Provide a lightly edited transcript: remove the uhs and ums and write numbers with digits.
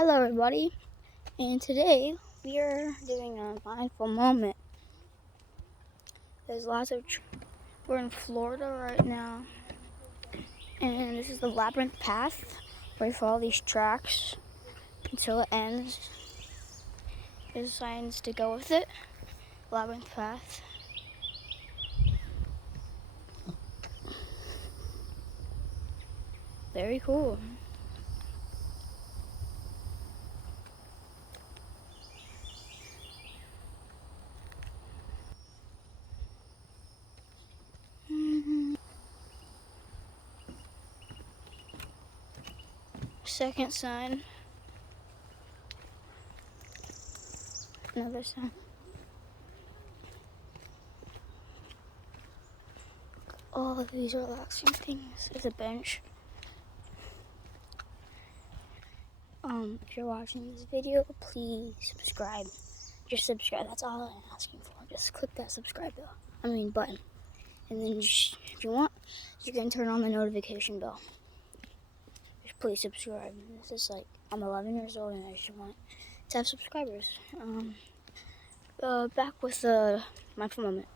Hello everybody, and today we are doing a mindful moment. There's lots of, we're in Florida right now, and this is the Labyrinth Path, where you follow these tracks until it ends. There's signs to go with it, Labyrinth Path. Very cool. Second sign. Another sign. All of these relaxing things. There's a bench. If you're watching this video, please subscribe. Just subscribe. That's all I'm asking for. Just click that subscribe button. And then if you want, you can turn on the notification bell. Just please subscribe. This is like, I'm 11 years old and I just want to have subscribers. Back with the mindful moment.